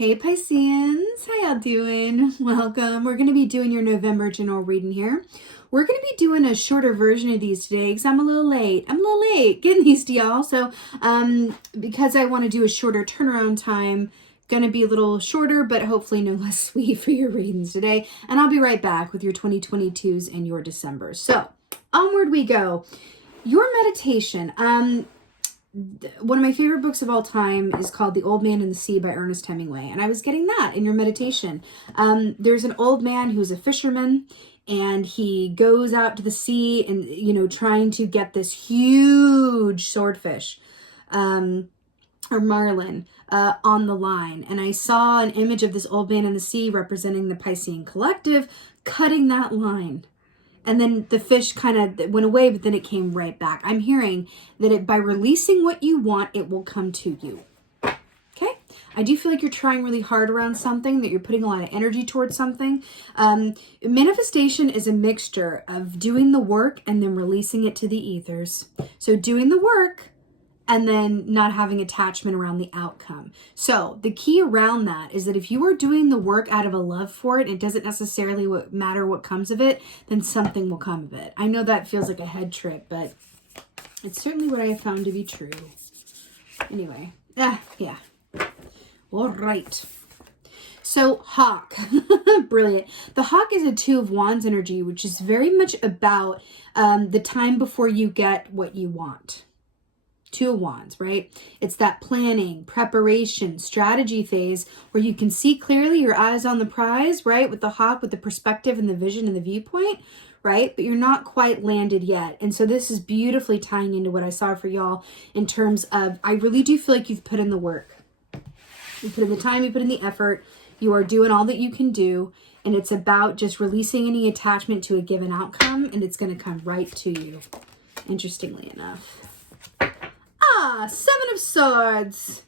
Hey Pisceans, how y'all doing? Welcome. We're going to be doing your November general reading here. We're going to be doing a shorter version of these today because I'm a little late. Getting these to y'all. So because I want to do a shorter turnaround time, going to be a little shorter, but hopefully no less sweet for your readings today. And I'll be right back with your 2022s and your December. So onward we go. Your meditation. One of my favorite books of all time is called The Old Man and the Sea by Ernest Hemingway. And I was getting that in your meditation. There's an old man who's a fisherman, and he goes out to the sea and, trying to get this huge swordfish, or marlin, on the line. And I saw an image of this old man in the sea representing the Piscean collective cutting that line. And then the fish kind of went away, but then it came right back. I'm hearing that by releasing what you want, it will come to you. Okay? I do feel like you're trying really hard around something, that you're putting a lot of energy towards something. Manifestation is a mixture of doing the work and then releasing it to the ethers. So doing the work and then not having attachment around the outcome. So the key around that is that if you are doing the work out of a love for it, it doesn't necessarily matter what comes of it, then something will come of it. I know that feels like a head trip, but it's certainly what I have found to be true. Anyway, yeah. All right. So Hawk, brilliant. The Hawk is a Two of Wands energy, which is very much about the time before you get what you want. Two of Wands, right? It's that planning, preparation, strategy phase where you can see clearly, your eyes on the prize, right? With the hawk, with the perspective and the vision and the viewpoint, right? But you're not quite landed yet. And so this is beautifully tying into what I saw for y'all in terms of, I really do feel like you've put in the work. You put in the time, you put in the effort, you are doing all that you can do. And it's about just releasing any attachment to a given outcome, and it's going to come right to you, interestingly enough. Seven of Swords.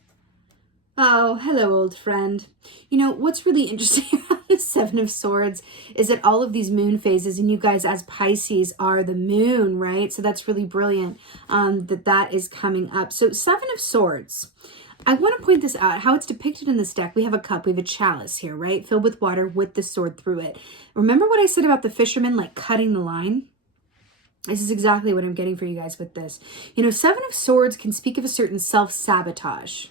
Oh, hello, old friend. What's really interesting about the Seven of Swords is that all of these moon phases, and you guys as Pisces are the moon, right? So that's really brilliant that is coming up. So Seven of Swords. I want to point this out, how it's depicted in this deck. We have a cup, we have a chalice here, right? Filled with water with the sword through it. Remember what I said about the fisherman, like cutting the line? This is exactly what I'm getting for you guys with this. Seven of Swords can speak of a certain self-sabotage.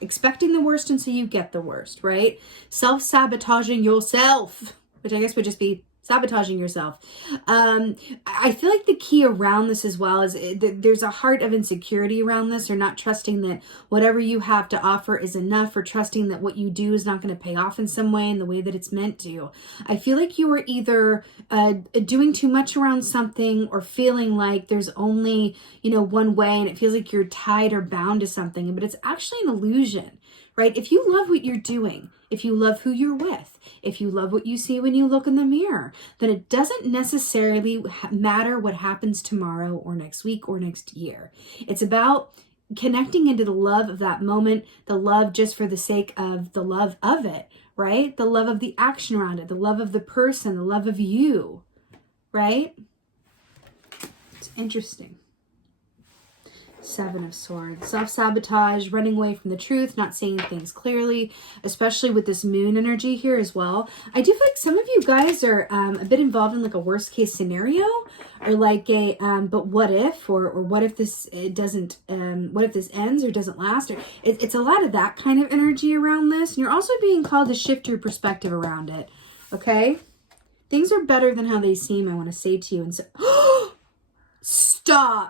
Expecting the worst and so you get the worst, right? Self-sabotaging yourself, which I guess would just be sabotaging yourself. I feel like the key around this as well is there's a heart of insecurity around this, or not trusting that whatever you have to offer is enough, or trusting that what you do is not going to pay off in some way in the way that it's meant to. I feel like you are either doing too much around something, or feeling like there's only, one way, and it feels like you're tied or bound to something, but it's actually an illusion. Right? If you love what you're doing, if you love who you're with, if you love what you see when you look in the mirror, then it doesn't necessarily matter what happens tomorrow or next week or next year. It's about connecting into the love of that moment, the love just for the sake of the love of it, right? The love of the action around it, the love of the person, the love of you, right? It's interesting. Seven of Swords. Self-sabotage, running away from the truth, not seeing things clearly, especially with this moon energy here as well. I do feel like some of you guys are a bit involved in like a worst case scenario, or like a but what if, or what if this doesn't, what if this ends or doesn't last, or it's a lot of that kind of energy around this. And you're also being called to shift your perspective around it. Okay? Things are better than how they seem, I want to say to you. And so,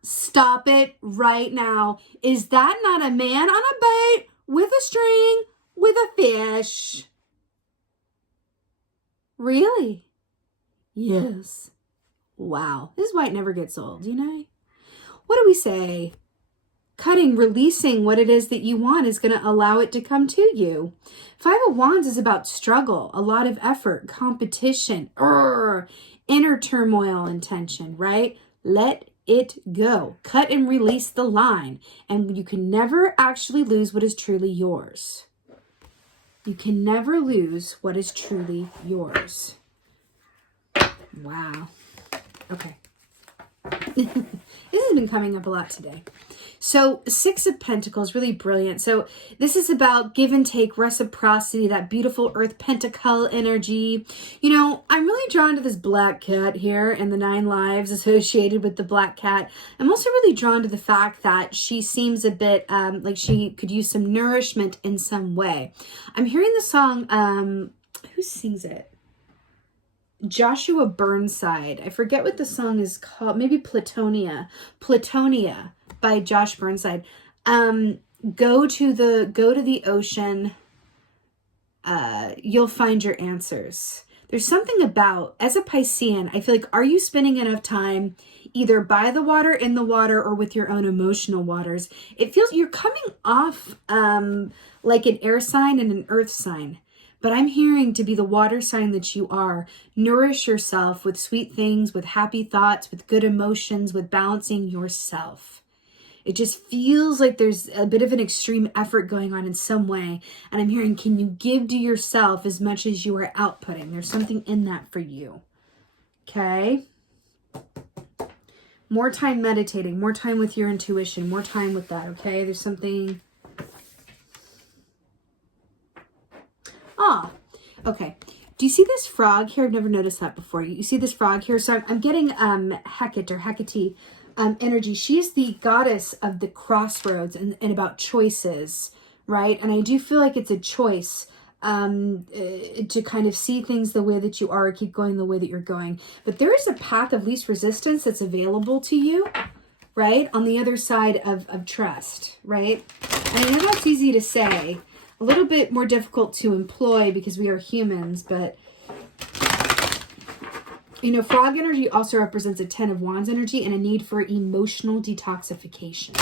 Stop it right now. Is that not a man on a boat with a string with a fish? Really? Yes. Wow. This is why it never gets old, What do we say? Cutting, releasing what it is that you want is going to allow it to come to you. Five of Wands is about struggle, a lot of effort, competition, inner turmoil and tension, right? Let it go. Cut and release the line. And you can never actually lose what is truly yours. You can never lose what is truly yours. Wow. Okay. This has been coming up a lot today. So Six of Pentacles, really brilliant. So this is about give and take, reciprocity, that beautiful Earth Pentacle energy. You know, I'm really drawn to this black cat here and the 9 lives associated with the black cat. I'm also really drawn to the fact that she seems a bit like she could use some nourishment in some way. I'm hearing the song, who sings it? Joshua Burnside. I forget what the song is called. Maybe Platonia by Josh Burnside. Go to the ocean. You'll find your answers. There's something about, as a Piscean, I feel like, are you spending enough time either by the water, in the water, or with your own emotional waters? It feels you're coming off like an air sign and an earth sign. But I'm hearing, to be the water sign that you are, nourish yourself with sweet things, with happy thoughts, with good emotions, with balancing yourself. It just feels like there's a bit of an extreme effort going on in some way. And I'm hearing, can you give to yourself as much as you are outputting? There's something in that for you. Okay? More time meditating, more time with your intuition, more time with that, okay? There's something... Okay. Do you see this frog here? I've never noticed that before. You see this frog here? So I'm getting Hecate or Hecate energy. She's the goddess of the crossroads and about choices, right? And I do feel like it's a choice to kind of see things the way that you are, keep going the way that you're going. But there is a path of least resistance that's available to you, right? On the other side of trust, right? And I know that's easy to say. A little bit more difficult to employ because we are humans, but you know, frog energy also represents a 10 of Wands energy and a need for emotional detoxification.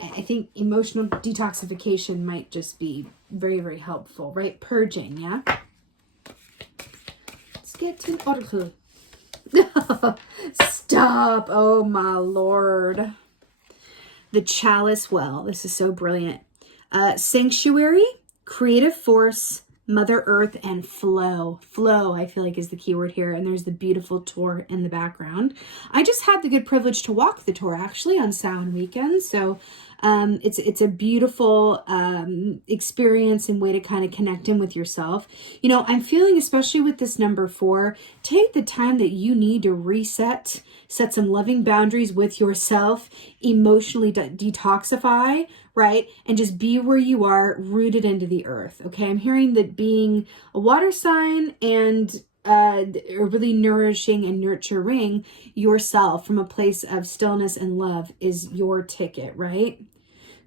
I think emotional detoxification might just be very, very helpful, right? Purging, yeah? Let's get to an article. Stop. Oh, my Lord. The Chalice Well. This is so brilliant. Sanctuary, creative force, Mother Earth, and flow. Flow, I feel like, is the key word here. And there's the beautiful tour in the background. I just had the good privilege to walk the tour, actually, on Samhain weekend. So it's a beautiful experience and way to kind of connect in with yourself. You know, I'm feeling, especially with this number 4, take the time that you need to reset, set some loving boundaries with yourself, emotionally detoxify, right? And just be where you are, rooted into the earth. Okay. I'm hearing that being a water sign and really nourishing and nurturing yourself from a place of stillness and love is your ticket, right?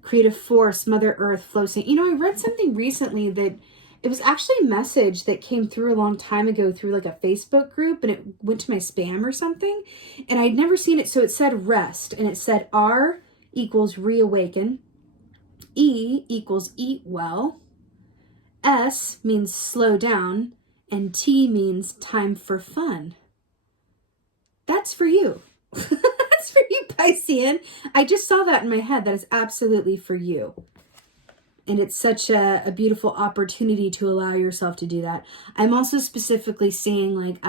Creative force, Mother Earth, flow. You know, I read something recently that it was actually a message that came through a long time ago through like a Facebook group, and it went to my spam or something, and I'd never seen it. So it said rest, and it said R equals reawaken, E equals eat well, S means slow down, and T means time for fun. That's for you. That's for you, Piscean. I just saw that in my head. That is absolutely for you. And it's such a beautiful opportunity to allow yourself to do that. I'm also specifically seeing like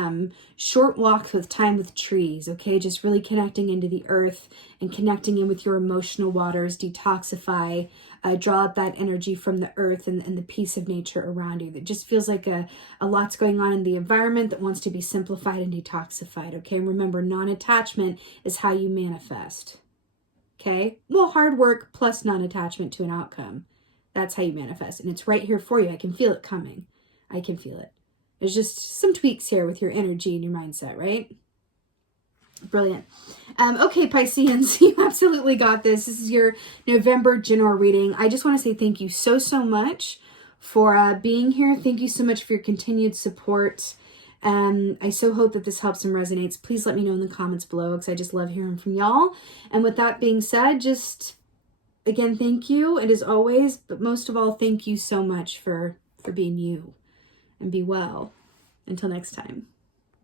short walks with time with trees, okay? Just really connecting into the earth and connecting in with your emotional waters, detoxify, draw out that energy from the earth and the peace of nature around you. That just feels like a lot's going on in the environment that wants to be simplified and detoxified, okay? And remember, non-attachment is how you manifest, okay? Well, hard work plus non-attachment to an outcome. That's how you manifest. And it's right here for you. I can feel it coming. I can feel it. There's just some tweaks here with your energy and your mindset, right? Brilliant. Okay, Pisceans, you absolutely got this. This is your November general reading. I just want to say thank you so much for being here. Thank you so much for your continued support. I so hope that this helps and resonates. Please let me know in the comments below because I just love hearing from y'all. And with that being said, just... again, thank you, and as always, but most of all, thank you so much for being you, and be well. Until next time.